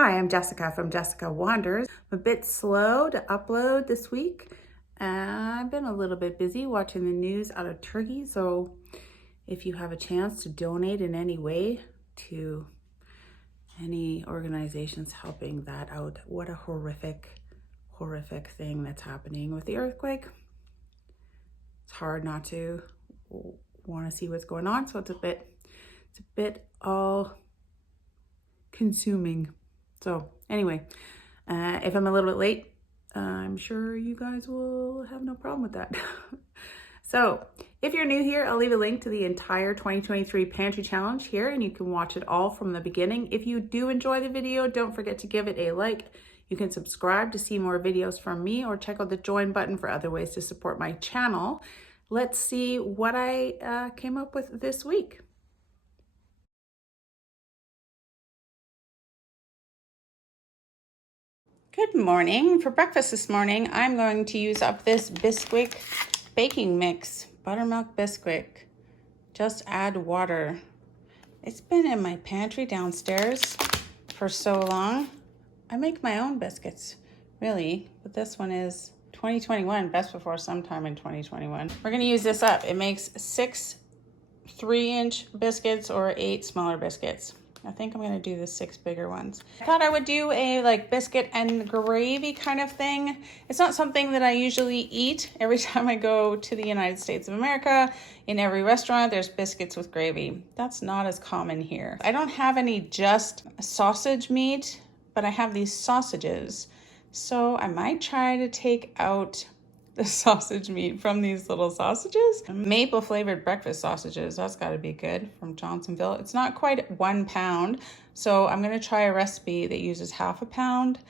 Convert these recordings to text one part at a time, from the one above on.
Hi, I'm Jessica from Jessica Wanders. I'm a bit slow to upload this week. I've been a little bit busy watching the news out of Turkey, so if you have a chance to donate in any way to any organizations helping that out, what a horrific thing that's happening with the earthquake. It's hard not to want to see what's going on, so it's a bit all consuming. So anyway, if I'm a little bit late, I'm sure you guys will have no problem with that. So if you're new here, I'll leave a link to the entire 2023 Pantry Challenge here, and you can watch it all from the beginning. If you do enjoy the video, don't forget to give it a like. You can subscribe to see more videos from me, or check out the join button for other ways to support my channel. Let's see what I came up with this week. Good morning. For breakfast this morning, I'm going to use up this Bisquick baking mix, buttermilk Bisquick. Just add water. It's been in my pantry downstairs for so long. I make my own biscuits, really, but this one is 2021, best before sometime in 2021. We're gonna use this up. It makes 6 3-inch biscuits or 8 smaller biscuits. I think I'm gonna do the 6 bigger ones. I thought I would do a like biscuit and gravy kind of thing. It's not something that I usually eat. Every time I go to the United States of America, in every restaurant, there's biscuits with gravy. That's not as common here. I don't have any just sausage meat, but I have these sausages. So I might try to take out the sausage meat from these little sausages. Maple flavored breakfast sausages, that's gotta be good, from Johnsonville. It's not quite 1 pound, so I'm gonna try a recipe that uses ½ pound,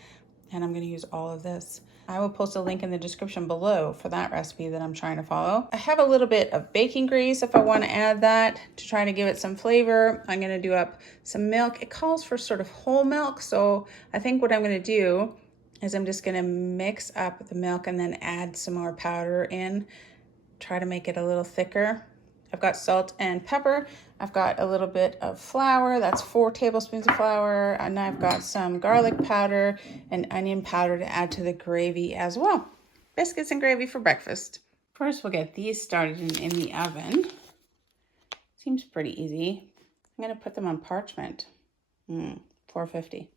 and I'm gonna use all of this. I will post a link in the description below for that recipe that I'm trying to follow. I have a little bit of baking grease if I wanna add that to try to give it some flavor. I'm gonna do up some milk. It calls for sort of whole milk, so I think what I'm gonna do is I'm just gonna mix up the milk and then add some more powder in, try to make it a little thicker. I've got salt and pepper. I've got a little bit of flour, that's 4 tablespoons of flour, and I've got some garlic powder and onion powder to add to the gravy as well. Biscuits and gravy for breakfast. First, we'll get these started in the oven. Seems pretty easy. I'm gonna put them on parchment, 450.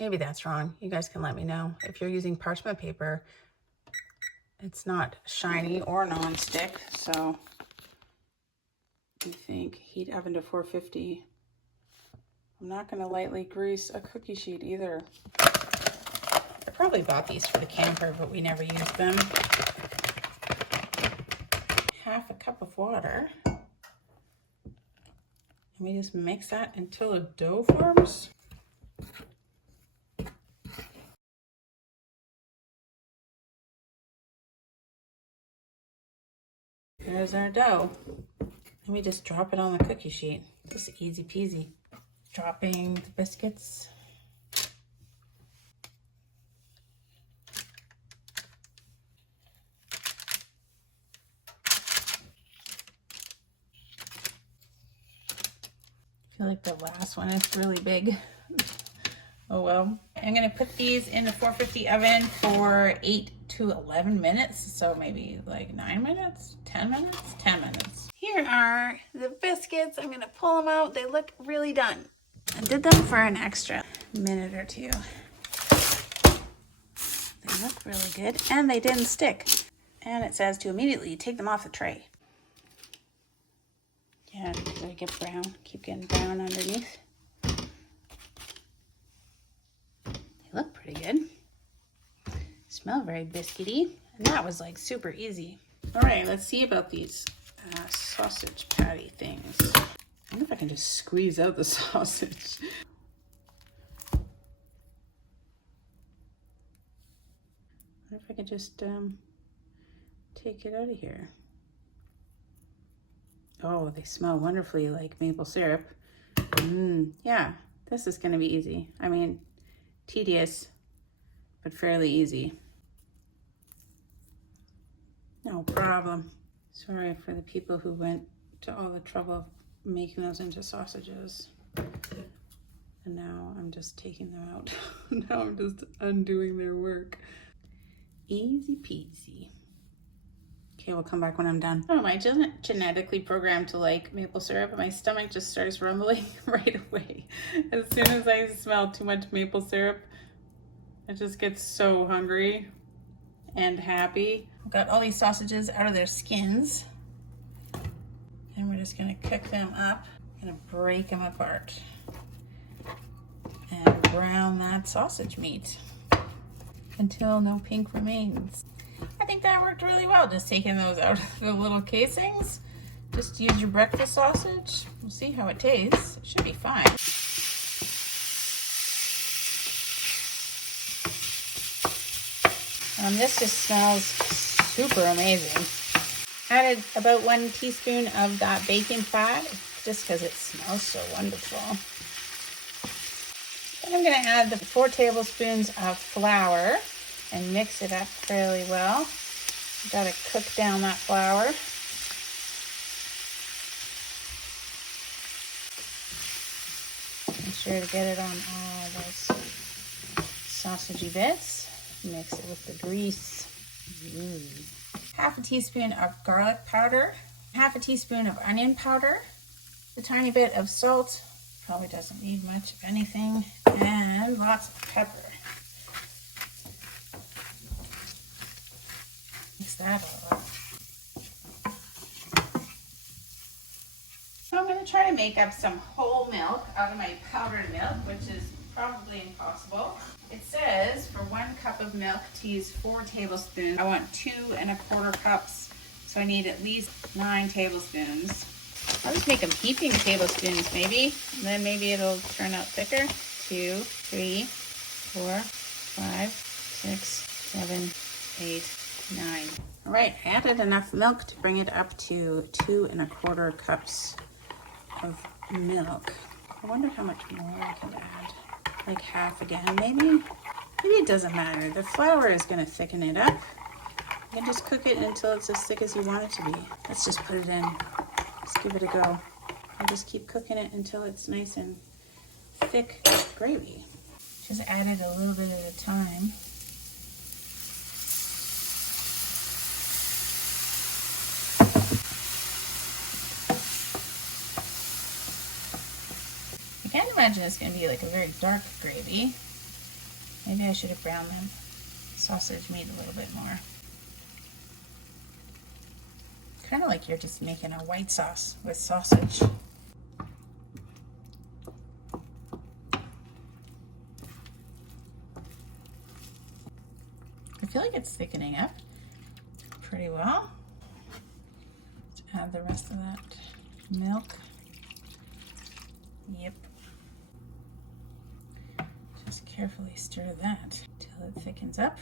Maybe that's wrong. You guys can let me know. If you're using parchment paper, it's not shiny or non-stick, so I think heat oven to 450. I'm not gonna lightly grease a cookie sheet either. I probably bought these for the camper, but we never used them. ½ cup of water. And we just mix that until a dough forms. There's our dough. And we just drop it on the cookie sheet. Just easy peasy. Dropping the biscuits. I feel like the last one is really big. Oh well. I'm gonna put these in the 450 oven for 8 to 11 minutes. So maybe like 9 minutes, 10 minutes, 10 minutes. Here are the biscuits. I'm gonna pull them out. They look really done. I did them for an extra minute or 2. They look really good and they didn't stick. And it says to immediately take them off the tray. Yeah, they get brown, keep getting brown underneath. Look pretty good. Smell very biscuity. And that was like super easy. All right, let's see about these sausage patty things. I wonder if I can just squeeze out the sausage. I wonder if I could just take it out of here. Oh, they smell wonderfully like maple syrup. Yeah, this is gonna be easy. I mean, tedious, but fairly easy. No problem. Sorry for the people who went to all the trouble of making those into sausages. just taking them out. Now I'm just undoing their work. Easy peasy. Okay, we'll come back when I'm done. Oh, am I just genetically programmed to like maple syrup? My stomach just starts rumbling right away. As soon as I smell too much maple syrup, I just get so hungry and happy. I've got all these sausages out of their skins, and we're just gonna cook them up. I'm gonna break them apart and brown that sausage meat until no pink remains. I think that worked really well, just taking those out of the little casings. Just use your breakfast sausage. We'll see how it tastes. It should be fine. This just smells super amazing. Added about 1 teaspoon of that baking fat, just because it smells so wonderful. Then I'm gonna add the 4 tablespoons of flour and mix it up fairly well. You've got to cook down that flour. Make sure to get it on all those sausagey bits. Mix it with the grease. Half a teaspoon of garlic powder, half a teaspoon of onion powder, a tiny bit of salt, probably doesn't need much of anything, and lots of pepper. Mix that all up. So I'm going to try to make up some whole milk out of my powdered milk, which is probably impossible. It says for 1 cup of milk to use 4 tablespoons. I want 2 1/4 cups, so I need at least 9 tablespoons. I'll just make them heaping tablespoons maybe, and then maybe it'll turn out thicker. 2, 3, 4, 5, 6, 7, 8, 9. All right, I added enough milk to bring it up to 2 1/4 cups of milk. I wonder how much more I can add. Like half again, maybe? Maybe it doesn't matter. The flour is gonna thicken it up. You can just cook it until it's as thick as you want it to be. Let's just put it in. Just give it a go. And just keep cooking it until it's nice and thick gravy. Just add it a little bit at a time. I can't imagine it's going to be like a very dark gravy. Maybe I should have browned the sausage meat a little bit more. Kind of like you're just making a white sauce with sausage. I feel like it's thickening up pretty well. Let's add the rest of that milk. Yep. Just carefully stir that till it thickens up.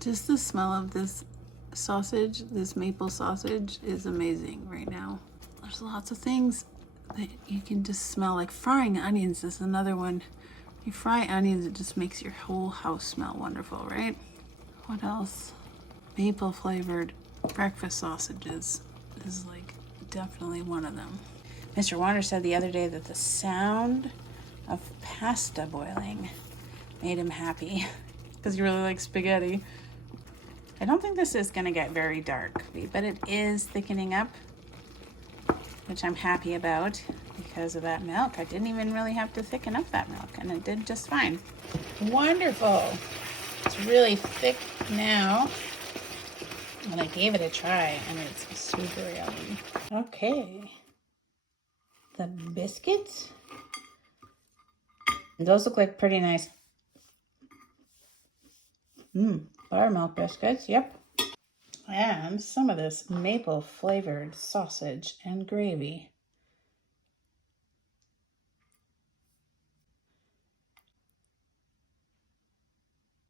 Just the smell of this sausage, this maple sausage, is amazing right now. There's lots of things that you can just smell, like frying onions is another one. You fry onions, it just makes your whole house smell wonderful, right? What else? Maple flavored breakfast sausages is like definitely one of them. Mr. Water said the other day that the sound of pasta boiling made him happy because he really likes spaghetti. I don't think this is going to get very dark, but it is thickening up, which I'm happy about because of that milk. I didn't even really have to thicken up that milk, and it did just fine. Wonderful. It's really thick now, and I gave it a try, and it's super yummy. Okay. The biscuits. Those look like pretty nice buttermilk biscuits, yep. And some of this maple flavored sausage and gravy.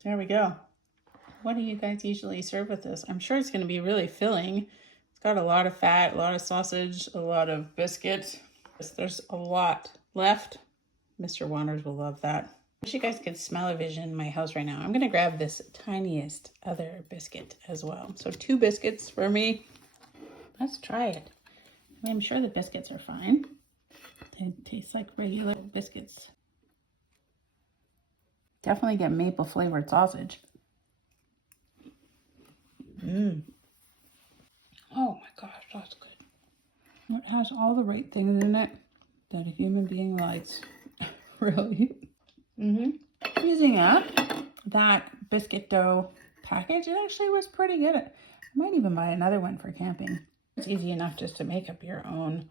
There we go. What do you guys usually serve with this? I'm sure it's going to be really filling. It's got a lot of fat, a lot of sausage, a lot of biscuit. There's a lot left. Mr. Wanders will love that. I wish you guys could smell a vision in my house right now. I'm going to grab this tiniest other biscuit as well. So 2 biscuits for me. Let's try it. I'm sure the biscuits are fine. They taste like regular biscuits. Definitely get maple flavored sausage. Oh my gosh, that's good. It has all the right things in it that a human being likes. Really. Using that biscuit dough package, it actually was pretty good. I might even buy another one for camping. It's easy enough just to make up your own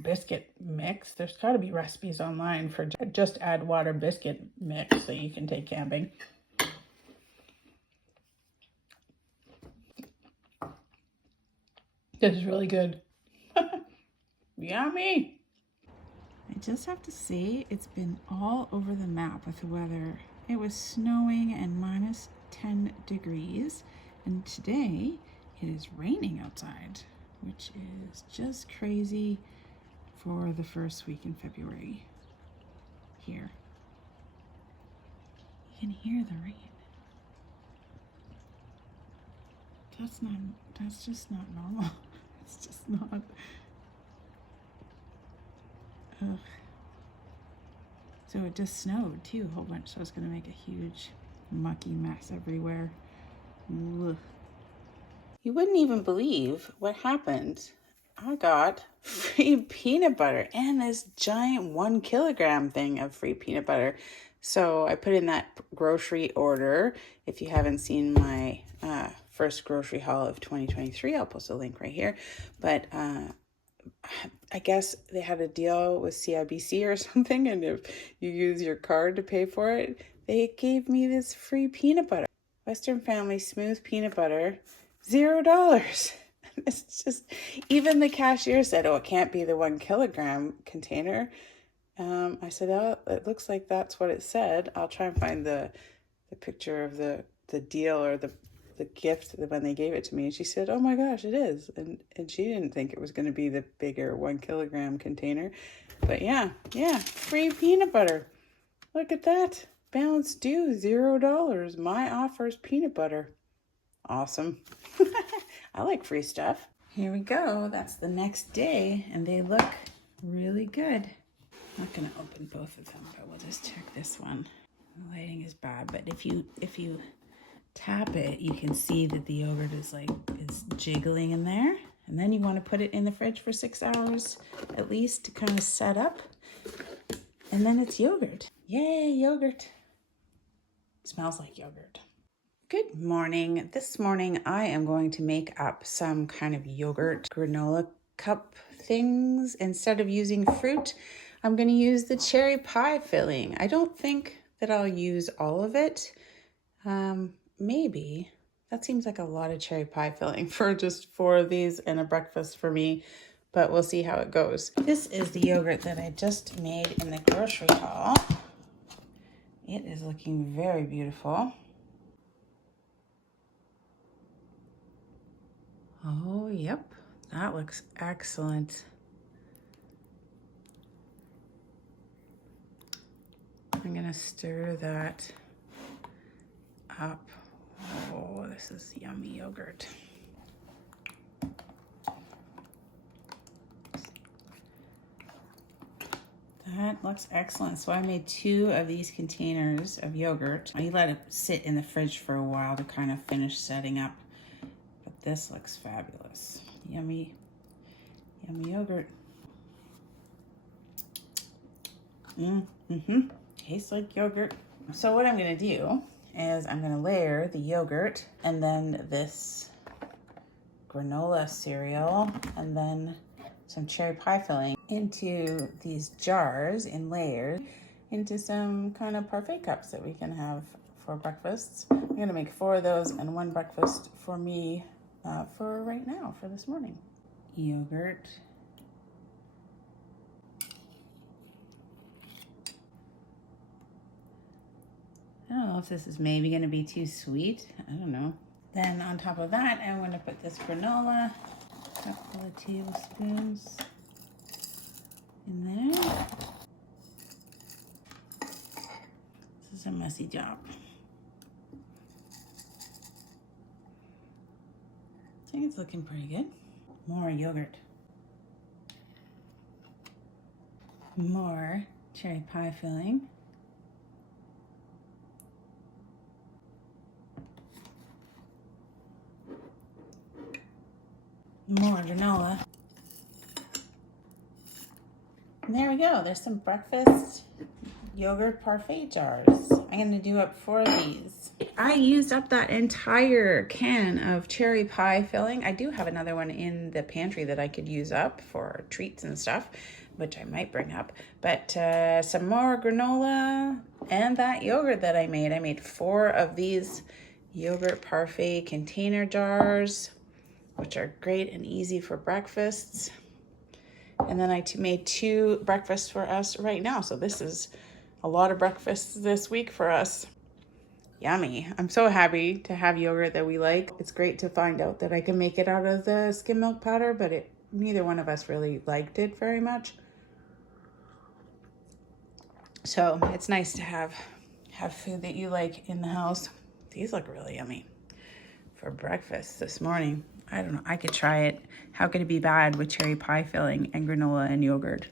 biscuit mix. There's got to be recipes online for just add water biscuit mix that you can take camping. This is really good. Yummy. I just have to say, it's been all over the map with the weather. It was snowing and minus 10 degrees, and today it is raining outside, which is just crazy for the first week in February here. You can hear the rain. That's just not normal. It's just not. Ugh. So it just snowed too, a whole bunch, so it's gonna make a huge mucky mess everywhere. Ugh. You wouldn't even believe what happened. I got free peanut butter and this giant 1 kilogram thing of free peanut butter. So I put in that grocery order. If you haven't seen my first grocery haul of 2023, I'll post a link right here. But I guess they had a deal with CIBC or something, and if you use your card to pay for it, they gave me this free peanut butter. Western Family Smooth Peanut Butter, $0. It's just, even the cashier said, oh, it can't be the 1 kilogram container. I said, oh, it looks like that's what it said. I'll try and find the picture of the deal or the gift when they gave it to me. And she said, oh my gosh, it is. And she didn't think it was going to be the bigger 1 kilogram container. But yeah, free peanut butter. Look at that. Balance due, $0. My offer's peanut butter. Awesome. I like free stuff. Here we go. That's the next day, and they look really good. I'm not going to open both of them, but we'll just check this one. The lighting is bad, but if you tap it, you can see that the yogurt is jiggling in there. And then you want to put it in the fridge for 6 hours at least to kind of set up. And then it's yogurt. Yay, yogurt. It smells like yogurt. Good morning. This morning I am going to make up some kind of yogurt granola cup things. Instead of using fruit, I'm going to use the cherry pie filling. I don't think that I'll use all of it. Maybe. That seems like a lot of cherry pie filling for just 4 of these and a breakfast for me, but we'll see how it goes. This is the yogurt that I just made in the grocery haul. It is looking very beautiful. Oh, yep, that looks excellent. I'm gonna stir that up. Oh, this is yummy yogurt. That looks excellent. So I made 2 of these containers of yogurt. I let it sit in the fridge for a while to kind of finish setting up. But this looks fabulous. Yummy, yummy yogurt. Tastes like yogurt. So what I'm gonna do is I'm gonna layer the yogurt and then this granola cereal and then some cherry pie filling into these jars in layers into some kind of parfait cups that we can have for breakfasts. I'm gonna make 4 of those and 1 breakfast for me for right now, for this morning. Yogurt. I don't know if this is maybe gonna be too sweet. I don't know. Then on top of that, I'm gonna put this granola, a couple of tablespoons in there. This is a messy job. I think it's looking pretty good. More yogurt. More cherry pie filling. more granola. And there we go. There's some breakfast yogurt parfait jars. I'm going to do up 4 of these. I used up that entire can of cherry pie filling. I do have another one in the pantry that I could use up for treats and stuff, which I might bring up. But some more granola and that yogurt that I made. I made 4 of these yogurt parfait container jars, which are great and easy for breakfasts. And then I made 2 breakfasts for us right now. So this is a lot of breakfasts this week for us. Yummy. I'm so happy to have yogurt that we like. It's great to find out that I can make it out of the skim milk powder, but neither one of us really liked it very much. So it's nice to have food that you like in the house. These look really yummy for breakfast this morning. I don't know, I could try it. How could it be bad with cherry pie filling and granola and yogurt?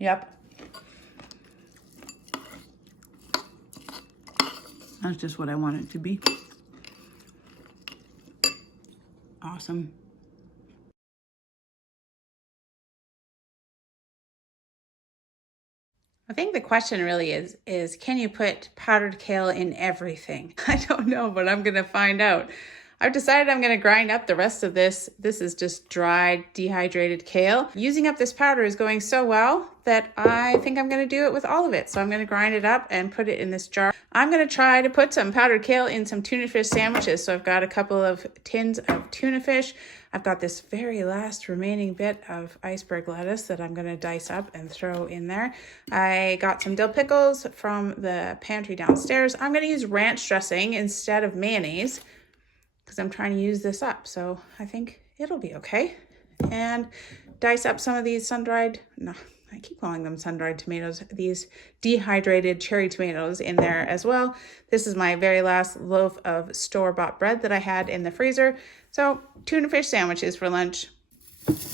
Yep. That's just what I want it to be. Awesome. I think the question really is can you put powdered kale in everything? I don't know, but I'm going to find out. I've decided I'm going to grind up the rest of this. This is just dried, dehydrated kale. Using up this powder is going so well that I think I'm going to do it with all of it. So I'm going to grind it up and put it in this jar. I'm going to try to put some powdered kale in some tuna fish sandwiches. So I've got a couple of tins of tuna fish. I've got this very last remaining bit of iceberg lettuce that I'm going to dice up and throw in there. I got some dill pickles from the pantry downstairs. I'm going to use ranch dressing instead of mayonnaise, because I'm trying to use this up. So I think it'll be okay. And dice up some of these sun-dried, no, I keep calling them sun-dried tomatoes, these dehydrated cherry tomatoes in there as well. This is my very last loaf of store-bought bread that I had in the freezer. So tuna fish sandwiches for lunch. Just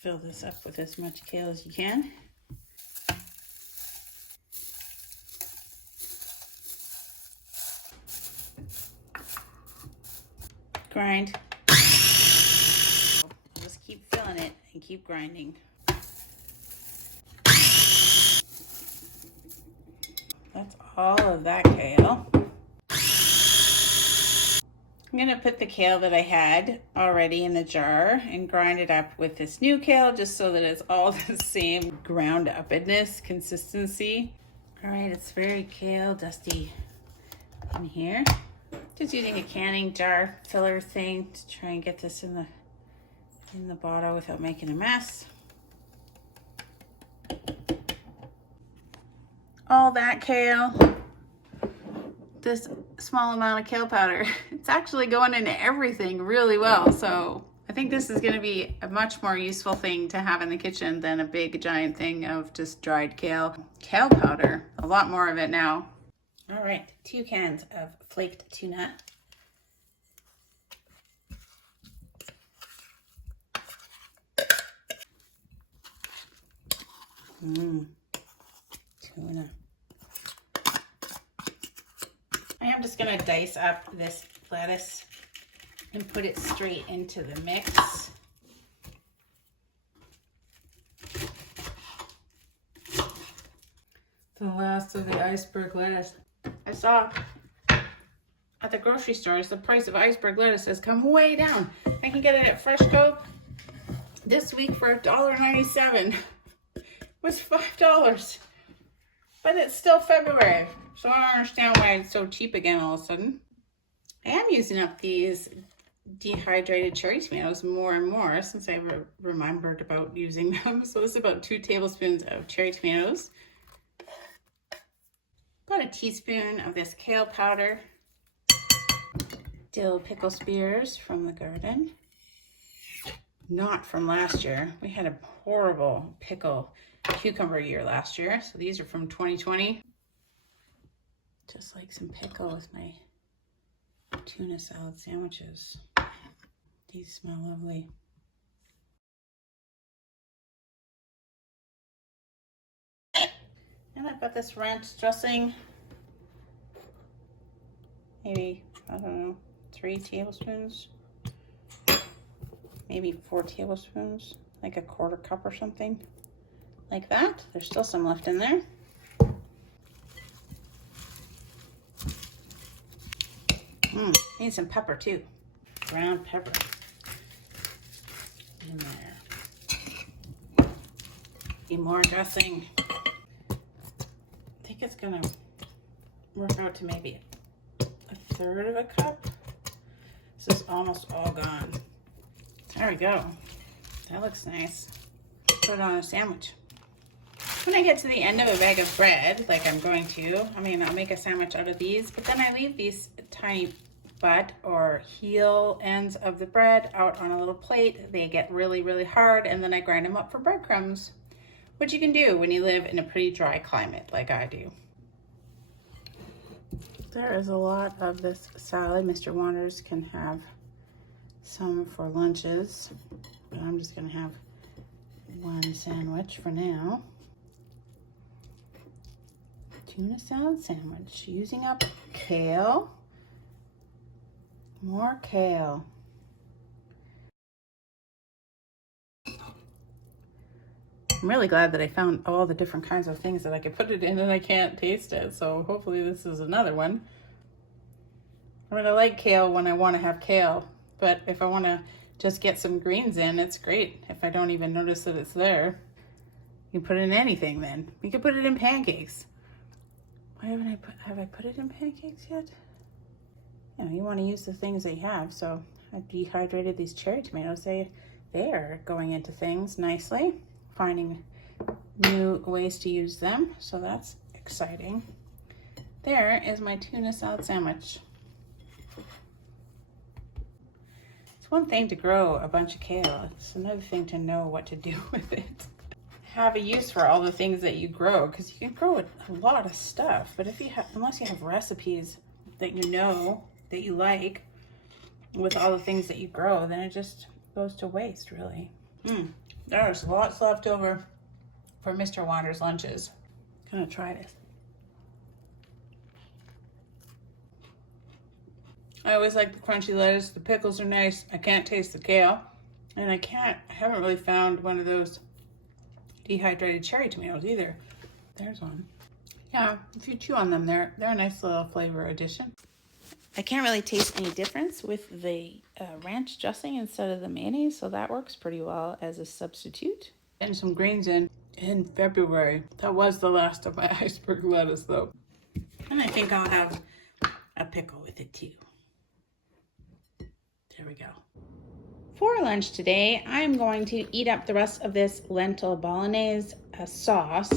fill this up with as much kale as you can. Grind. Just keep filling it and keep grinding. That's all of that kale. I'm gonna put the kale that I had already in the jar and grind it up with this new kale just so that it's all the same ground upness consistency. All right, it's very kale dusty in here. Just using a canning jar filler thing to try and get this in the bottle without making a mess. All that kale, this small amount of kale powder, it's actually going into everything really well. So I think this is going to be a much more useful thing to have in the kitchen than a big giant thing of just dried kale. Kale powder, a lot more of it now. All right, 2 cans of flaked tuna. Tuna. I am just gonna dice up this lettuce and put it straight into the mix. The last of the iceberg lettuce. I saw at the grocery stores the price of iceberg lettuce has come way down. I can get it at Freshco this week for $1.97. It was $5, but it's still February, so I don't understand why it's so cheap again all of a sudden. I am using up these dehydrated cherry tomatoes more and more since I remembered about using them. So this is about 2 tablespoons of cherry tomatoes. About a teaspoon of this kale powder, dill pickle spears from the garden, not from last year. We had a horrible cucumber year last year, so these are from 2020. Just like some pickle with my tuna salad sandwiches. These smell lovely. And And I've got this ranch dressing. Maybe, I don't know, 3 tablespoons. Maybe 4 tablespoons, like a 1/4 cup or something. Like that. There's still some left in there. Need some pepper too. Ground pepper in there. Need more dressing. I think it's gonna work out to maybe 1/3 of a cup. This is almost all gone. There we go. That looks nice. Put it on a sandwich. When I get to the end of a bag of bread, like I'm going to, I mean, I'll make a sandwich out of these, but then I leave these tiny butt or heel ends of the bread out on a little plate. They get really, really hard, and then I grind them up for breadcrumbs, which you can do when you live in a pretty dry climate like I do. There is a lot of this salad. Mr. Wanders can have some for lunches, but I'm just gonna have one sandwich for now. Tuna salad sandwich, using up kale. More kale. I'm really glad that I found all the different kinds of things that I could put it in and I can't taste it. So hopefully this is another one. I mean, I like kale when I want to have kale, but if I want to just get some greens in, it's great. If I don't even notice that it's there, you can put it in anything then. You can put it in pancakes. Why have I put it in pancakes yet? You know, you want to use the things that you have. So I've dehydrated these cherry tomatoes. They are going into things nicely, finding new ways to use them. So that's exciting. There is my tuna salad sandwich. It's one thing to grow a bunch of kale. It's another thing to know what to do with it. Have a use for all the things that you grow, because you can grow a lot of stuff. But if you have, unless you have recipes that you know that you like with all the things that you grow, then it just goes to waste, really. There's lots left over for Mr. Wanders' lunches. I'm gonna try this. I always like the crunchy lettuce. The pickles are nice. I can't taste the kale, and I haven't really found one of those dehydrated cherry tomatoes either. There's one. Yeah, if you chew on them, they're a nice little flavor addition. I can't really taste any difference with the ranch dressing instead of the mayonnaise, so that works pretty well as a substitute. And some greens in February. That was the last of my iceberg lettuce though. And I think I'll have a pickle with it too. There we go. For lunch today, I'm going to eat up the rest of this lentil bolognese sauce,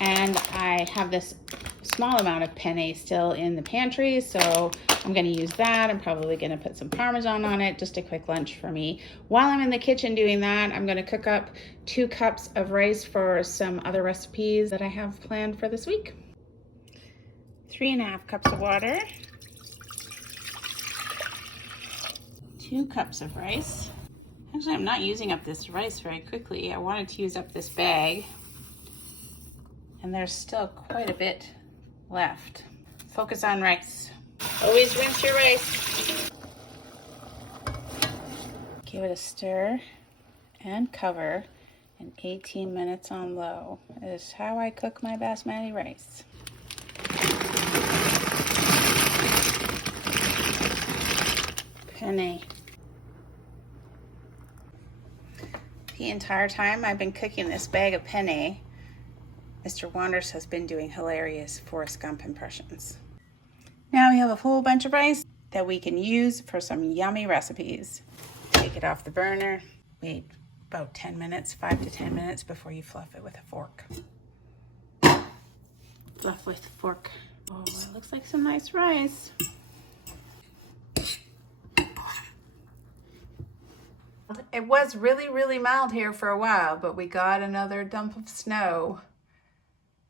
and I have this small amount of penne still in the pantry, so I'm going to use that. I'm probably going to put some Parmesan on it, just a quick lunch for me. While I'm in the kitchen doing that, I'm going to cook up 2 cups of rice for some other recipes that I have planned for this week. 3½ cups of water. 2 cups of rice. Actually, I'm not using up this rice very quickly. I wanted to use up this bag, and there's still quite a bit left. Focus on rice. Always rinse your rice. Give it a stir and cover, and 18 minutes on low is how I cook my basmati rice. Penne. The entire time I've been cooking this bag of penne, Mr. Wanders has been doing hilarious Forrest Gump impressions. Now we have a whole bunch of rice that we can use for some yummy recipes. Take it off the burner. Wait about 10 minutes, 5 to 10 minutes before you fluff it with a fork. Fluff with a fork. Oh, it looks like some nice rice. It was really, really mild here for a while, but we got another dump of snow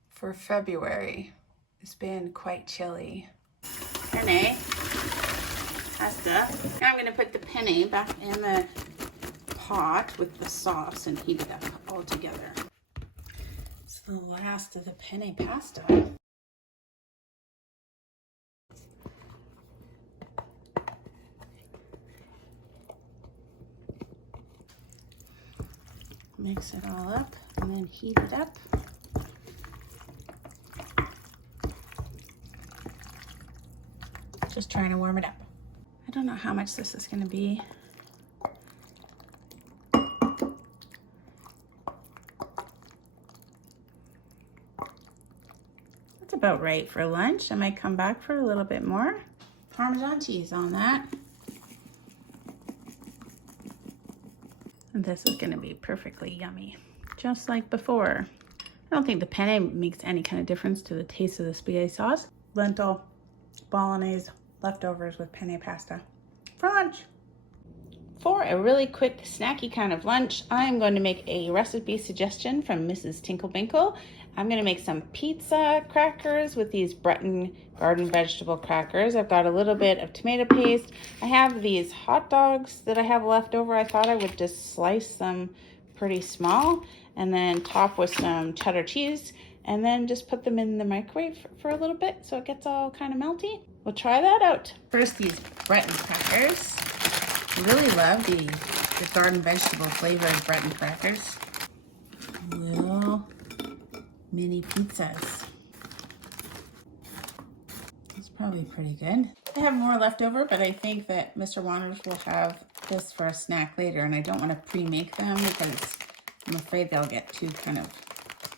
for February. It's been quite chilly. Penne, pasta. Now I'm going to put the penne back in the pot with the sauce and heat it up all together. So the last of the penne pasta. Mix it all up and then heat it up. Just trying to warm it up. I don't know how much this is going to be. That's about right for lunch. I might come back for a little bit more. Parmesan cheese on that. And this is going to be perfectly yummy, just like before. I don't think the penne makes any kind of difference to the taste of the spaghetti sauce. Lentil, bolognese, leftovers with penne pasta for lunch. For a really quick snacky kind of lunch, I'm going to make a recipe suggestion from Mrs. Tinklebinkle. I'm going to make some pizza crackers with these Breton garden vegetable crackers. I've got a little bit of tomato paste. I have these hot dogs that I have left over. I thought I would just slice them pretty small and then top with some cheddar cheese and then just put them in the microwave for a little bit so it gets all kind of melty. We'll try that out. First, these Breton crackers. I really love the garden vegetable flavored Breton crackers. Little mini pizzas. It's probably pretty good. I have more left over, but I think that Mr. Wanders will have this for a snack later, and I don't want to pre-make them because I'm afraid they'll get too kind of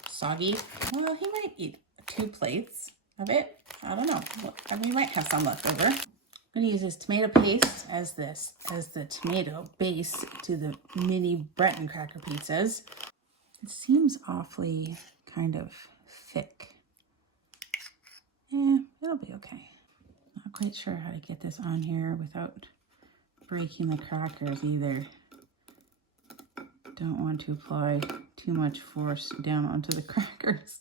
soggy. Well, he might eat 2 plates of it. I don't know. We might have some left over. I'm going to use this tomato paste as the tomato base to the mini Breton cracker pizzas. It seems awfully kind of thick. Yeah, it'll be okay. Not quite sure how to get this on here without breaking the crackers either. Don't want to apply too much force down onto the crackers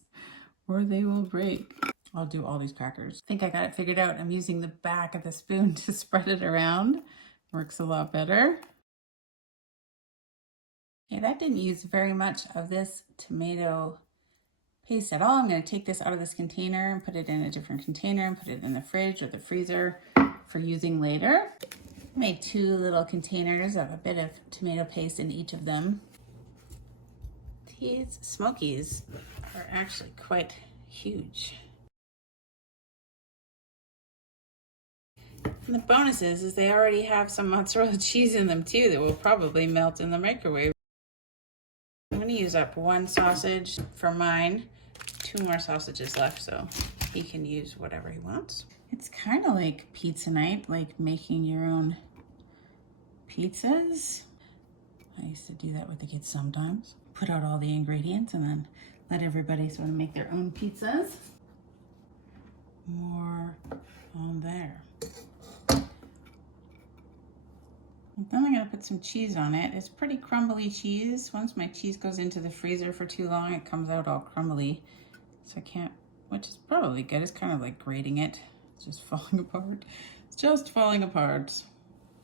or they will break. I'll do all these crackers. I think I got it figured out. I'm using the back of the spoon to spread it around. Works a lot better. Okay, that didn't use very much of this tomato paste at all. I'm going to take this out of this container and put it in a different container and put it in the fridge or the freezer for using later. I made 2 little containers of a bit of tomato paste in each of them. These smokies are actually quite huge. And the bonus is they already have some mozzarella cheese in them too that will probably melt in the microwave. I'm going to use up 1 sausage for mine. 2 more sausages left, so he can use whatever he wants. It's kind of like pizza night, like making your own pizzas. I used to do that with the kids sometimes. Put out all the ingredients and then let everybody sort of make their own pizzas. More on there. Then I'm going to put some cheese on it. It's pretty crumbly cheese. Once my cheese goes into the freezer for too long, it comes out all crumbly. So I can't, which is probably good. It's kind of like grating it. It's just falling apart. It's just falling apart,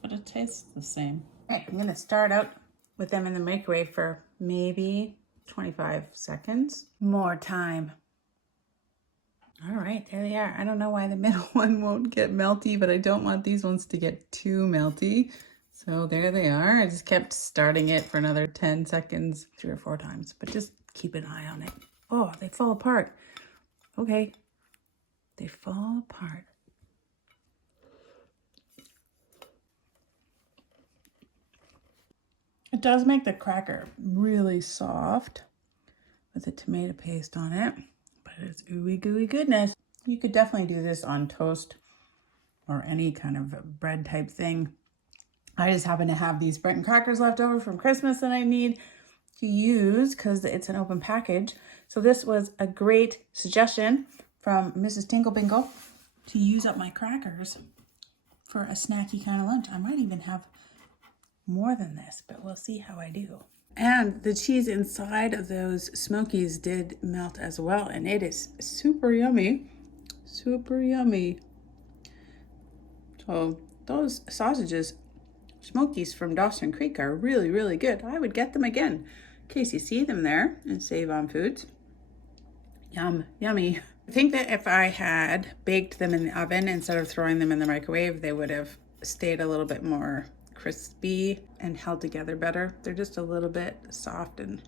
but it tastes the same. All right, I'm going to start out with them in the microwave for maybe 25 seconds. More time. All right, there they are. I don't know why the middle one won't get melty, but I don't want these ones to get too melty. So there they are. I just kept starting it for another 10 seconds, 3 or 4 times, but just keep an eye on it. Oh, they fall apart. Okay, they fall apart. It does make the cracker really soft with the tomato paste on it, but it's ooey gooey goodness. You could definitely do this on toast or any kind of bread type thing. I just happen to have these Breton crackers left over from Christmas that I need to use because it's an open package. So this was a great suggestion from Mrs. Tinklebinkle to use up my crackers for a snacky kind of lunch. I might even have more than this, but we'll see how I do. And the cheese inside of those smokies did melt as well, and it is super yummy. Super yummy. So those sausages, smokies from Dawson Creek, are really, really good. I would get them again in case you see them there in Save on Foods. Yum, yummy. I think that if I had baked them in the oven instead of throwing them in the microwave, they would have stayed a little bit more crispy and held together better. They're just a little bit soft and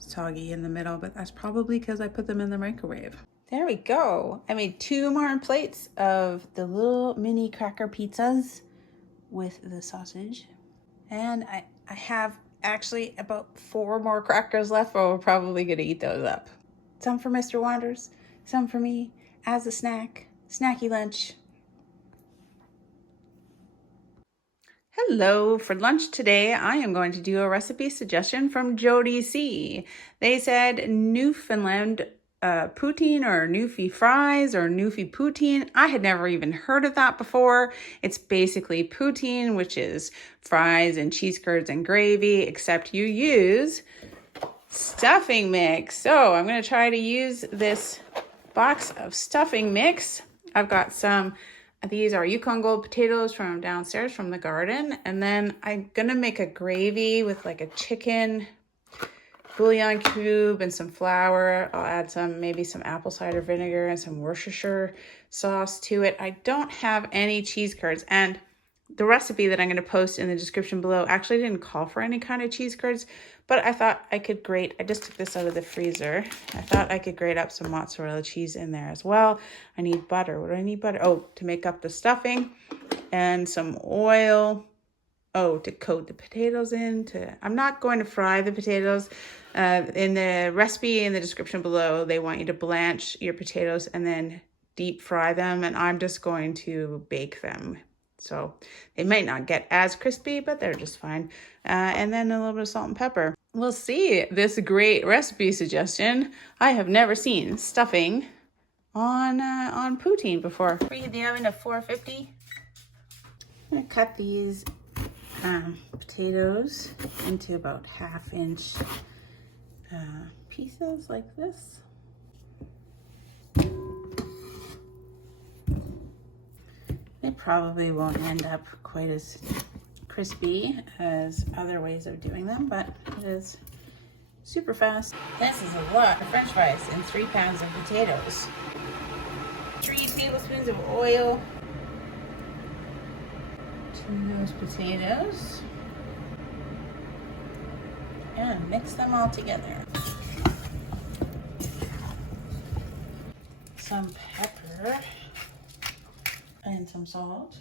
soggy in the middle, but that's probably because I put them in the microwave. There we go. I made 2 more plates of the little mini cracker pizzas with the sausage. And I have actually about 4 more crackers left, but we're probably gonna eat those up. Some for Mr. Wanders, some for me as a snack, snacky lunch. Hello, for lunch today, I am going to do a recipe suggestion from Jody C. They said Newfoundland poutine or Newfie fries or Newfie poutine. I had never even heard of that before. It's basically poutine, which is fries and cheese curds and gravy, except you use stuffing mix. So I'm going to try to use this box of stuffing mix. I've got some, these are Yukon Gold potatoes from downstairs from the garden. And then I'm going to make a gravy with like a chicken bouillon cube and some flour. I'll add maybe some apple cider vinegar and some Worcestershire sauce to it. I don't have any cheese curds, and the recipe that I'm going to post in the description below actually didn't call for any kind of cheese curds, but I thought I could grate, I just took this out of the freezer. I thought I could grate up some mozzarella cheese in there as well. I need butter. What do I need butter? Oh, to make up the stuffing, and some oil. Oh, to coat the potatoes in. I'm not going to fry the potatoes. In the recipe in the description below, they want you to blanch your potatoes and then deep fry them, and I'm just going to bake them. So they might not get as crispy, but they're just fine. And then a little bit of salt and pepper. We'll see this great recipe suggestion. I have never seen stuffing on poutine before. Preheat the oven to 450. I'm gonna cut these potatoes into about 1/2 inch pieces like this. They probably won't end up quite as crispy as other ways of doing them, but it is super fast. This is a lot of french fries and 3 pounds of potatoes. 3 tablespoons of oil to those potatoes. And mix them all together. Some pepper and some salt.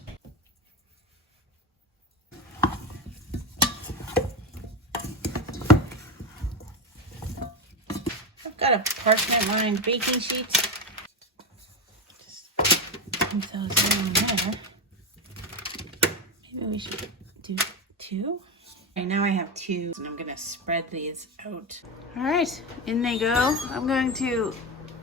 I've got a parchment lined baking sheet. Just put those in there. Maybe we should do 2. Okay, now I have 2, and I'm gonna spread these out. All right, in they go. I'm going to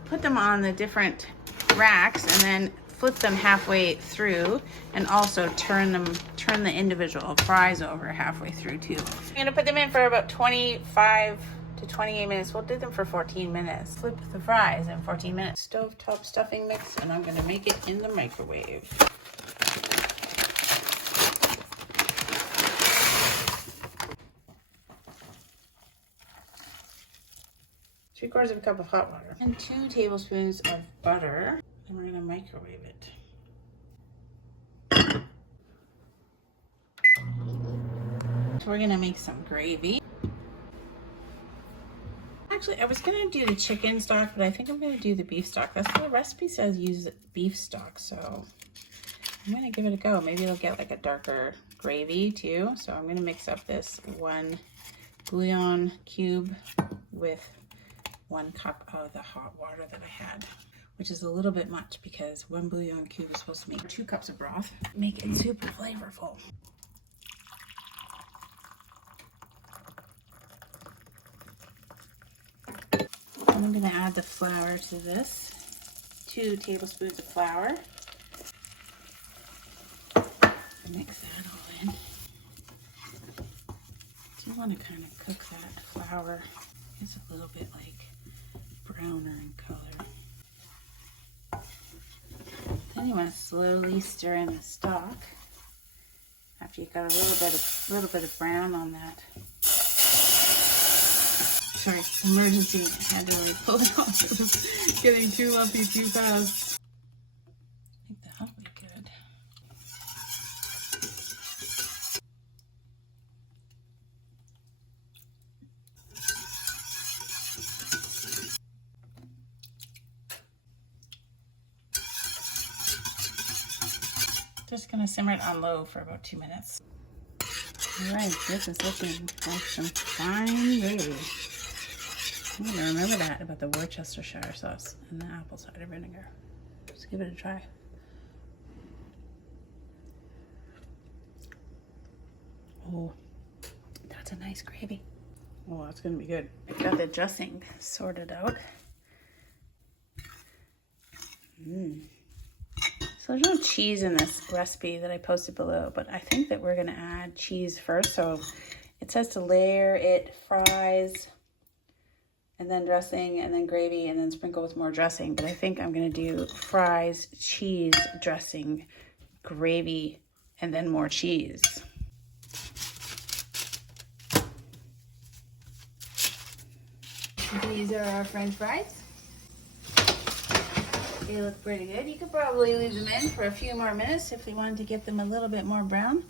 put them on the different racks and then flip them halfway through, and also turn the individual fries over halfway through too. I'm gonna put them in for about 25 to 28 minutes. We'll do them for 14 minutes. Flip the fries in 14 minutes. Stovetop stuffing mix, and I'm gonna make it in the microwave. Three-quarters of a cup of hot water and 2 tablespoons of butter, and we're gonna microwave it. So we're gonna make some gravy. Actually, I was gonna do the chicken stock, but I think I'm gonna do the beef stock. That's what the recipe says, use beef stock, so I'm gonna give it a go. Maybe it'll get like a darker gravy too. So I'm gonna mix up this 1 bouillon cube with 1 cup of the hot water that I had, which is a little bit much because 1 bouillon cube is supposed to make 2 cups of broth. Make it super flavorful. And I'm gonna add the flour to this. 2 tablespoons of flour. Mix that all in. Do you want to kind of cook that flour? It's a little bit like browner in color. Then you want to slowly stir in the stock after you've got a little bit of brown on that. sorry, emergency. I had to like pull it off. It was getting too lumpy too fast. I think that'll be good. Just gonna simmer it on low for about 2 minutes. All right, this is looking like some fine gravy. I'm gonna remember that about the Worcestershire sauce and the apple cider vinegar. Just give it a try. Oh, that's a nice gravy. Oh, that's gonna be good. I got the dressing sorted out. So there's no cheese in this recipe that I posted below, but I think that we're gonna add cheese first. So it says to layer it fries, and then dressing, and then gravy, and then sprinkle with more dressing. But I think I'm gonna do fries, cheese, dressing, gravy, and then more cheese. These are our French fries. They look pretty good. You could probably leave them in for a few more minutes if you wanted to get them a little bit more brown.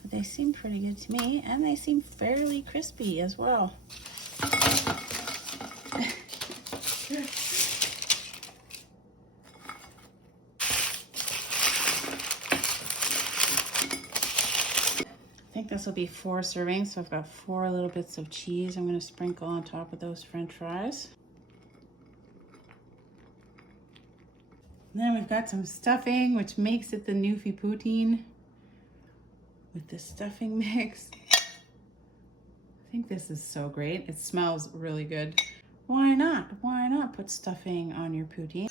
But they seem pretty good to me, and they seem fairly crispy as well. I think this will be 4 servings, so I've got 4 little bits of cheese I'm going to sprinkle on top of those French fries. And then we've got some stuffing, which makes it the Newfie poutine with the stuffing mix. I think this is so great. It smells really good. Why not? Why not put stuffing on your poutine?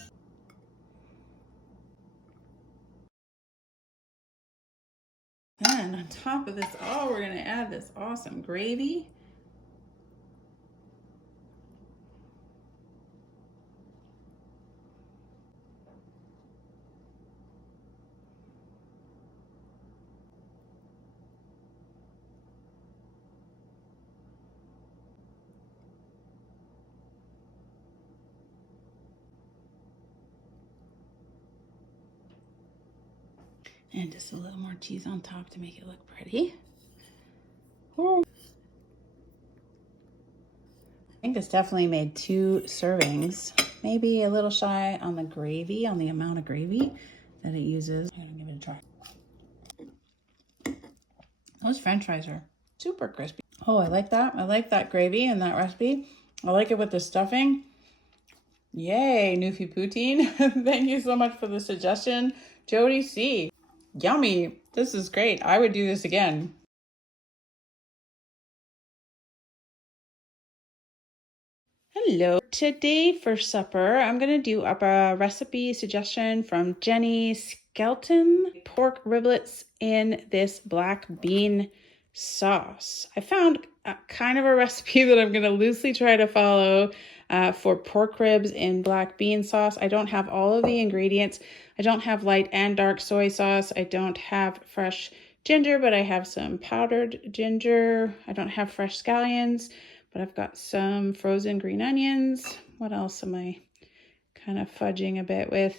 Then on top of this all, we're gonna add this awesome gravy. And just a little more cheese on top to make it look pretty. Oh. I think this definitely made 2 servings. Maybe a little shy on the gravy, on the amount of gravy that it uses. I'm gonna give it a try. Those French fries are super crispy. Oh, I like that. I like that gravy and that recipe. I like it with the stuffing. Yay, Newfie poutine. Thank you so much for the suggestion, Jody C. Yummy. This is great. I would do this again. Hello. Today for supper, I'm going to do up a recipe suggestion from Jenny Skelton. Pork riblets in this black bean sauce. I found kind of a recipe that I'm going to loosely try to follow for pork ribs in black bean sauce. I don't have all of the ingredients. I don't have light and dark soy sauce. I don't have fresh ginger, but I have some powdered ginger. I don't have fresh scallions, but I've got some frozen green onions. What else am I kind of fudging a bit with?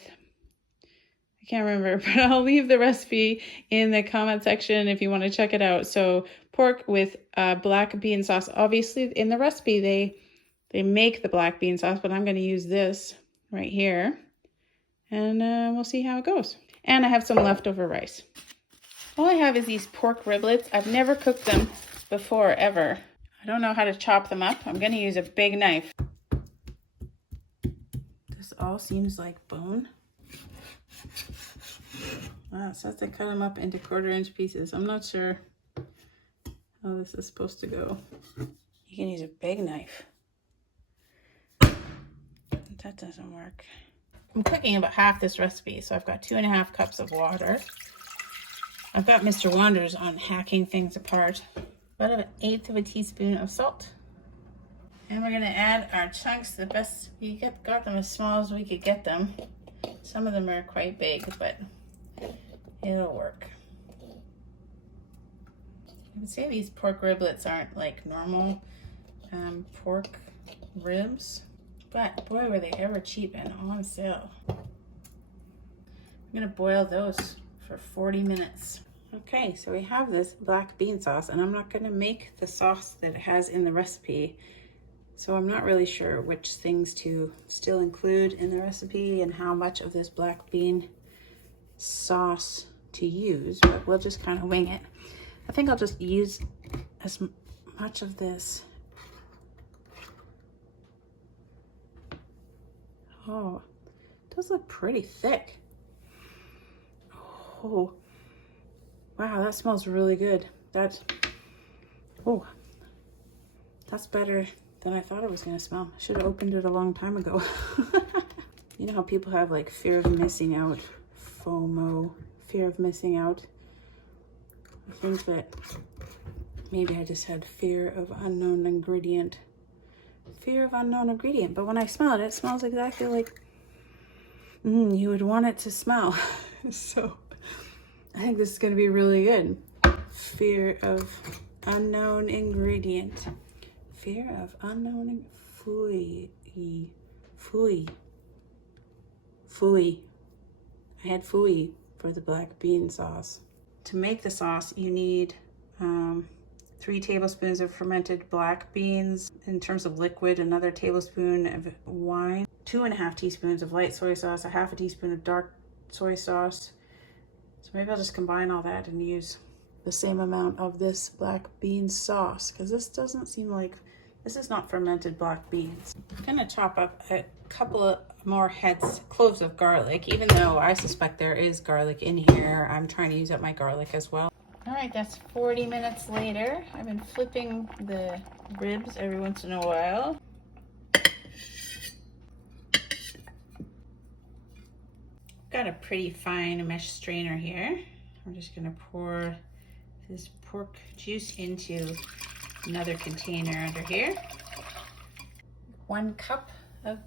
I can't remember, but I'll leave the recipe in the comment section if you want to check it out. So pork with black bean sauce. Obviously in the recipe, they make the black bean sauce, but I'm going to use this right here. And we'll see how it goes. And I have some leftover rice. All I have is these pork riblets. I've never cooked them before, ever. I don't know how to chop them up. I'm going to use a big knife. This all seems like bone. Wow, it says to cut them up into 1/4-inch pieces. I'm not sure how this is supposed to go. You can use a big knife. That doesn't work. I'm cooking about half this recipe, so I've got 2.5 cups of water. I've got Mr. Wonders on hacking things apart. About 1/8 teaspoon of salt. And we're gonna add our chunks the best we got them as small as we could get them. Some of them are quite big, but it'll work. I would say these pork riblets aren't like normal pork ribs, but boy, were they ever cheap and on sale. I'm gonna boil those for 40 minutes. Okay, so we have this black bean sauce, and I'm not gonna make the sauce that it has in the recipe. So I'm not really sure which things to still include in the recipe and how much of this black bean sauce to use, but we'll just kind of wing it. I think I'll just use as much of this. Oh, it does look pretty thick. Oh, wow, that smells really good. That's better than I thought it was gonna smell. I should have opened it a long time ago. You know how people have like fear of missing out, FOMO, fear of missing out? I think that maybe I just had fear of unknown ingredient. Fear of unknown ingredient, but when I smell it, it smells exactly like you would want it to smell. So I think this is gonna be really good. Fear of unknown ingredient. Fear of unknown fooey. I had fooey for the black bean sauce. To make the sauce, you need 3 tablespoons of fermented black beans. In terms of liquid, another tablespoon of wine, 2.5 teaspoons of light soy sauce, 1/2 teaspoon of dark soy sauce. So maybe I'll just combine all that and use the same amount of this black bean sauce, because this doesn't seem like, this is not fermented black beans. I'm gonna chop up a couple of more cloves of garlic, even though I suspect there is garlic in here. I'm trying to use up my garlic as well. All right, that's 40 minutes later. I've been flipping the ribs every once in a while. Got a pretty fine mesh strainer here. I'm just gonna pour this pork juice into another container under here. 1 cup of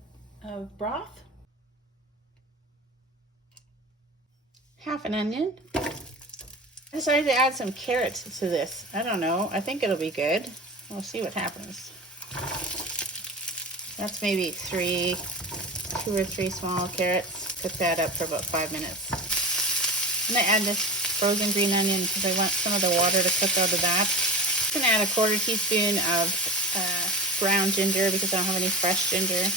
broth. 1/2 an onion. I decided to add some carrots to this. I don't know. I think it'll be good. We'll see what happens. That's maybe 2 or 3 small carrots. Cook that up for about 5 minutes. I'm gonna add this frozen green onion because I want some of the water to cook out of that. I'm gonna add 1/4 teaspoon of ground ginger because I don't have any fresh ginger.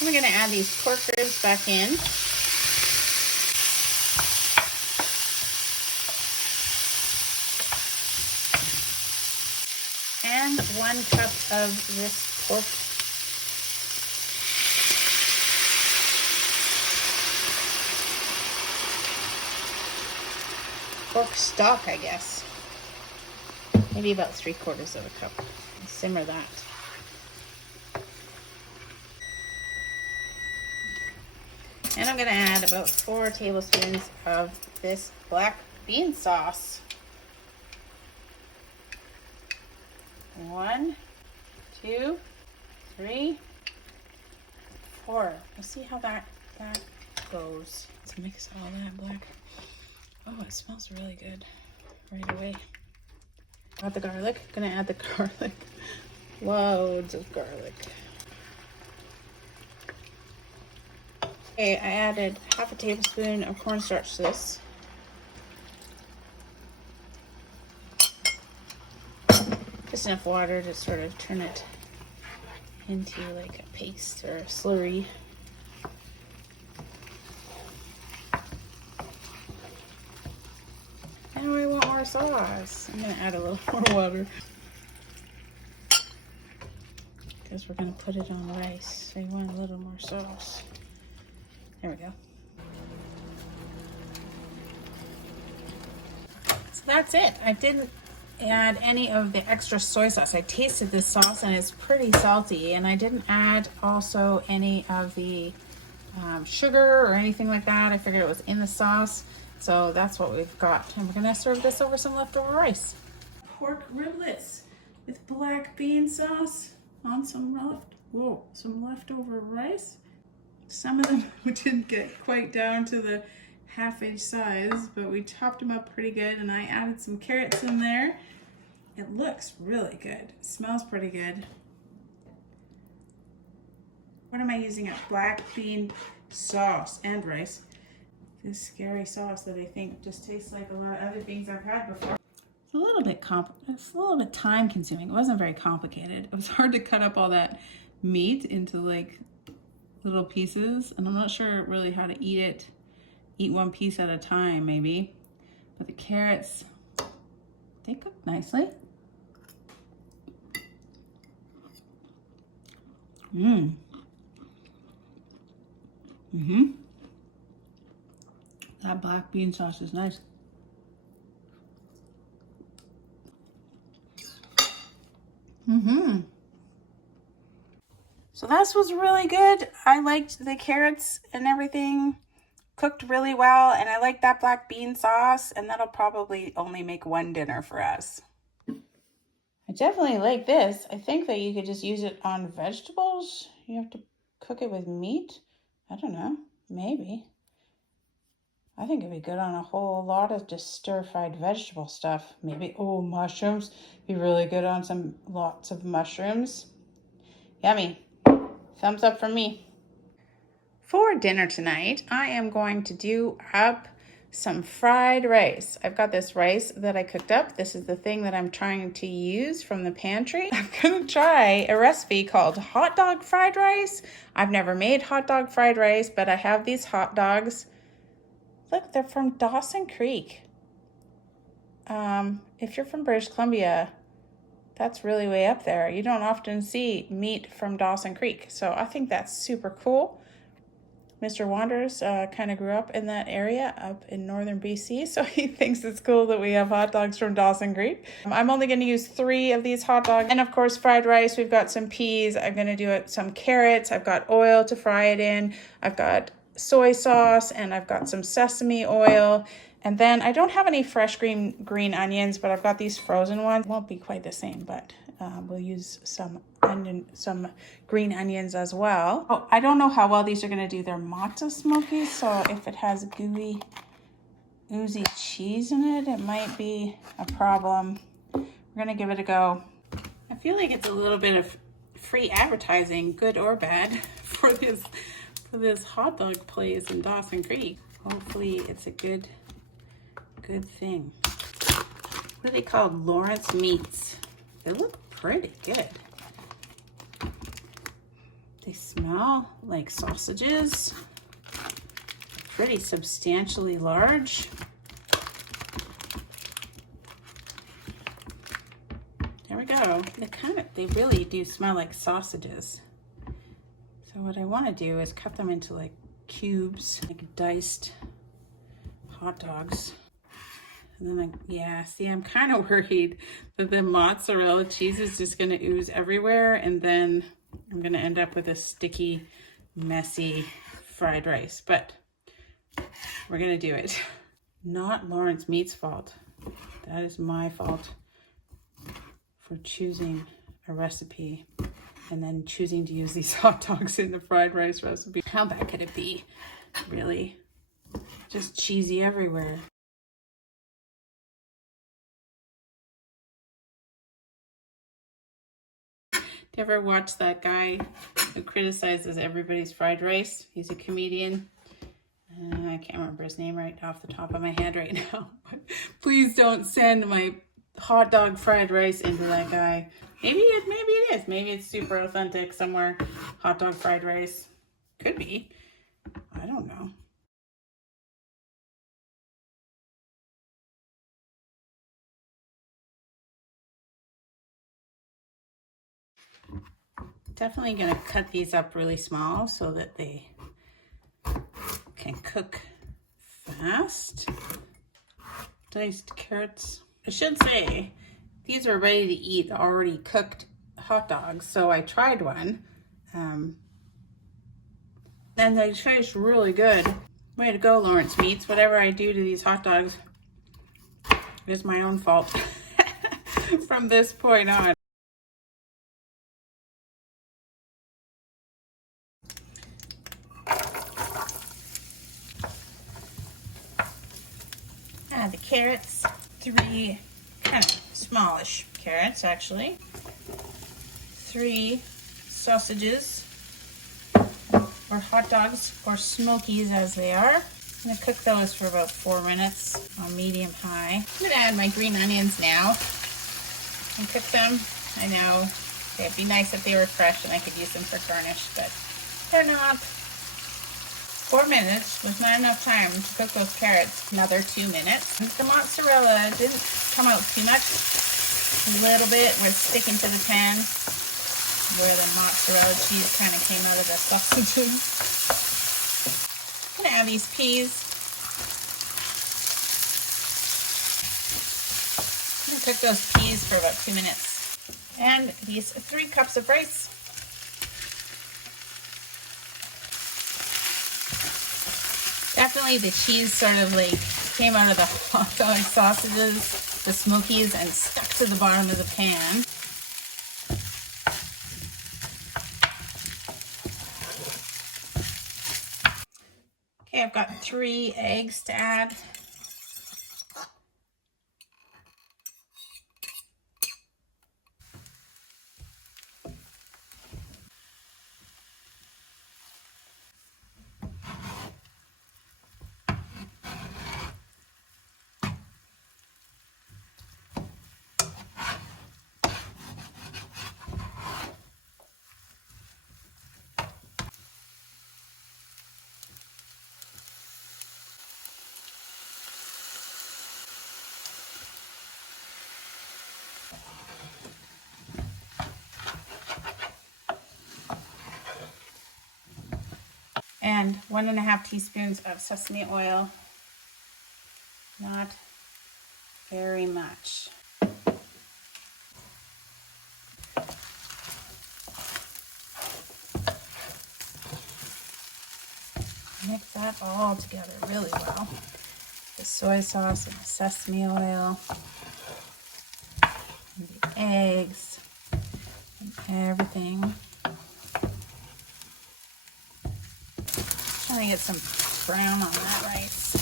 I'm gonna add these pork ribs back in. And 1 cup of this pork stock, I guess. Maybe about 3/4 of a cup. Simmer that. And I'm gonna add about 4 tablespoons of this black bean sauce. 1, 2, 3, 4. Let's see how that goes. Let's mix all that black. Oh, it smells really good right away. Add the garlic. Gonna add the garlic. Loads of garlic. Okay, I added 1/2 tablespoon of cornstarch to this. Just enough water to sort of turn it into like a paste or a slurry. Now I want more sauce. I'm gonna add a little more water because we're gonna put it on rice. So you want a little more sauce. There we go. So that's it. I didn't add any of the extra soy sauce. I tasted this sauce and it's pretty salty, and I didn't add also any of the sugar or anything like that. I figured it was in the sauce. So that's what we've got. And we're gonna serve this over some leftover rice. Pork riblets with black bean sauce on some leftover rice. Some of them didn't get quite down to the half-inch size, but we chopped them up pretty good, and I added some carrots in there. It looks really good. It smells pretty good. What am I using? A black bean sauce and rice. This scary sauce that I think just tastes like a lot of other things I've had before. It's a little bit time consuming. It wasn't very complicated. It was hard to cut up all that meat into like little pieces, and I'm not sure really how to eat one piece at a time maybe. But the carrots, they cook nicely. That black bean sauce is nice. So this was really good. I liked the carrots and everything. Cooked really well, and I like that black bean sauce, and that'll probably only make one dinner for us. I definitely like this. I think that you could just use it on vegetables. You have to cook it with meat. I don't know, maybe. I think it'd be good on a whole lot of just stir-fried vegetable stuff. Maybe, oh, mushrooms. Be really good on lots of mushrooms. Yummy. Thumbs up from me. For dinner tonight, I am going to do up some fried rice. I've got this rice that I cooked up. This is the thing that I'm trying to use from the pantry. I'm gonna try a recipe called hot dog fried rice. I've never made hot dog fried rice, but I have these hot dogs. Look, they're from Dawson Creek. If you're from British Columbia, that's really way up there. You don't often see meat from Dawson Creek, so I think that's super cool. Mr. Wanders kind of grew up in that area up in northern BC, so he thinks it's cool that we have hot dogs from Dawson Creek. I'm only going to use 3 of these hot dogs. And of course, fried rice. We've got some peas. I'm going to do some carrots. I've got oil to fry it in. I've got soy sauce, and I've got some sesame oil. And then I don't have any fresh green onions, but I've got these frozen ones. Won't be quite the same, but we'll use some green onions as well. Oh, I don't know how well these are going to do. They're matzo smokies, so if it has gooey, oozy cheese in it, it might be a problem. We're going to give it a go. I feel like it's a little bit of free advertising, good or bad, for this hot dog place in Dawson Creek. Hopefully it's a good thing. What are they called? Lawrence Meats. They look pretty good. They smell like sausages. Pretty substantially large. There we go. They really do smell like sausages. So what I want to do is cut them into like cubes, like diced hot dogs. And then I'm kind of worried that the mozzarella cheese is just going to ooze everywhere, and then I'm going to end up with a sticky, messy fried rice. But we're going to do it. Not Lawrence Meat's fault. That is my fault for choosing a recipe and then choosing to use these hot dogs in the fried rice recipe. How bad could it be? Really? Just cheesy everywhere. Do you ever watch that guy who criticizes everybody's fried rice? He's a comedian. I can't remember his name right off the top of my head right now. But please don't send my hot dog fried rice into that guy. Maybe it is. Maybe it's super authentic somewhere. Hot dog fried rice. Could be. I don't know. Definitely going to cut these up really small so that they can cook fast. Diced carrots. I should say these are ready to eat, already cooked hot dogs. So I tried one and they taste really good. Way to go, Lawrence Meats. Whatever I do to these hot dogs is my own fault from this point on. Add the carrots, 3 kind of smallish carrots actually, 3 sausages, or hot dogs, or smokies as they are. I'm gonna cook those for about 4 minutes on medium high. I'm gonna add my green onions now and cook them. I know it'd be nice if they were fresh and I could use them for garnish, but they're not. 4 minutes was not enough time to cook those carrots. Another 2 minutes. The mozzarella didn't come out too much. A little bit was sticking to the pan where the mozzarella cheese kind of came out of the sausages. I'm gonna add these peas. I'm gonna cook those peas for about 2 minutes. And these 3 cups of rice. Definitely the cheese sort of like came out of the hot dog sausages, the smokies, and stuck to the bottom of the pan. Okay, I've got 3 eggs to add. And 1.5 teaspoons of sesame oil. Not very much. Mix that all together really well. The soy sauce and the sesame oil, and the eggs, and everything. Trying to get some brown on that rice.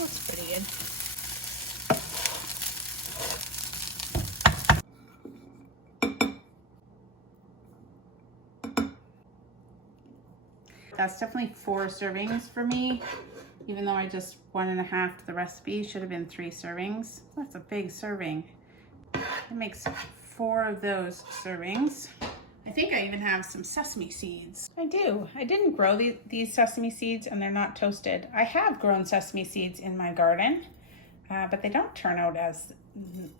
Looks pretty good. That's definitely 4 servings for me, even though I just 1.5 to the recipe. Should have been 3 servings. That's a big serving. It makes 4 of those servings. I think I even have some sesame seeds. I do. I didn't grow these sesame seeds, and they're not toasted. I have grown sesame seeds in my garden, but they don't turn out as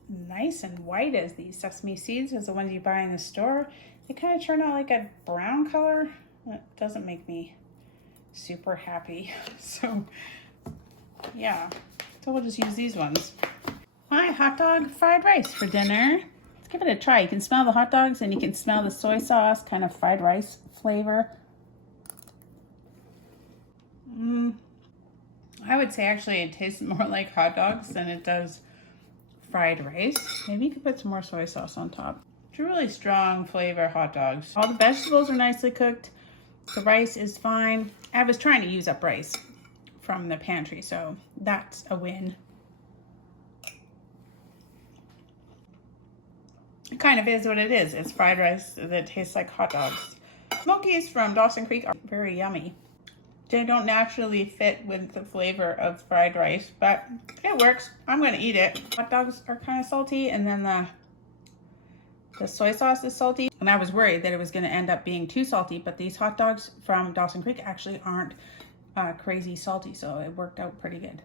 nice and white as these sesame seeds as the ones you buy in the store. They kind of turn out like a brown color. It doesn't make me super happy. So yeah, so we'll just use these ones. My hot dog fried rice for dinner. Let's give it a try. You can smell the hot dogs and you can smell the soy sauce, kind of fried rice flavor. I would say actually it tastes more like hot dogs than it does fried rice. Maybe you could put some more soy sauce on top. It's a really strong flavor hot dogs. All the vegetables are nicely cooked. The rice is fine. I was trying to use up rice from the pantry, so that's a win. It kind of is what it is. It's fried rice that tastes like hot dogs. Smokies from Dawson Creek are very yummy. They don't naturally fit with the flavor of fried rice, but it works. I'm going to eat it. Hot dogs are kind of salty, and then the soy sauce is salty. And I was worried that it was going to end up being too salty, but these hot dogs from Dawson Creek actually aren't crazy salty, so it worked out pretty good.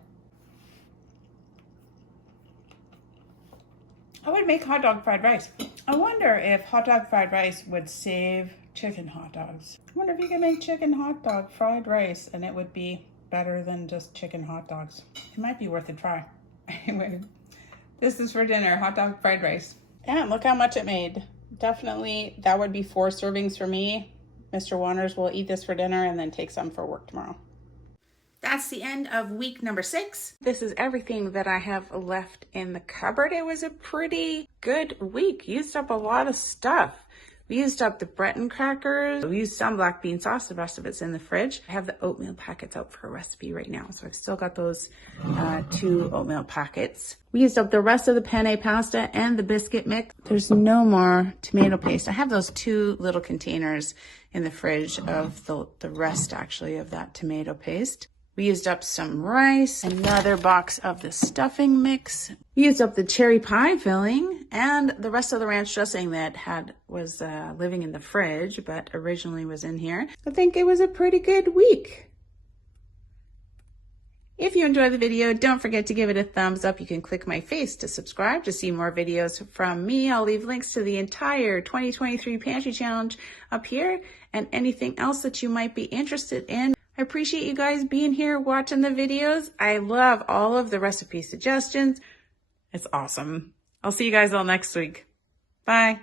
I would make hot dog fried rice. I wonder if hot dog fried rice would save chicken hot dogs. I wonder if you could make chicken hot dog fried rice and it would be better than just chicken hot dogs. It might be worth a try. Anyway, this is for dinner, hot dog fried rice. And look how much it made. Definitely, that would be 4 servings for me. Mr. Wanners will eat this for dinner and then take some for work tomorrow. That's the end of week number 6. This is everything that I have left in the cupboard. It was a pretty good week. Used up a lot of stuff. We used up the Breton crackers. We used some black bean sauce. The rest of it's in the fridge. I have the oatmeal packets out for a recipe right now. So I've still got those 2 oatmeal packets. We used up the rest of the penne pasta and the biscuit mix. There's no more tomato paste. I have those 2 little containers in the fridge of the rest actually of that tomato paste. We used up some rice, another box of the stuffing mix. We used up the cherry pie filling and the rest of the ranch dressing that was living in the fridge, but originally was in here. I think it was a pretty good week. If you enjoyed the video, don't forget to give it a thumbs up. You can click my face to subscribe to see more videos from me. I'll leave links to the entire 2023 Pantry Challenge up here and anything else that you might be interested in. I appreciate you guys being here watching the videos. I love all of the recipe suggestions. It's awesome. I'll see you guys all next week. Bye.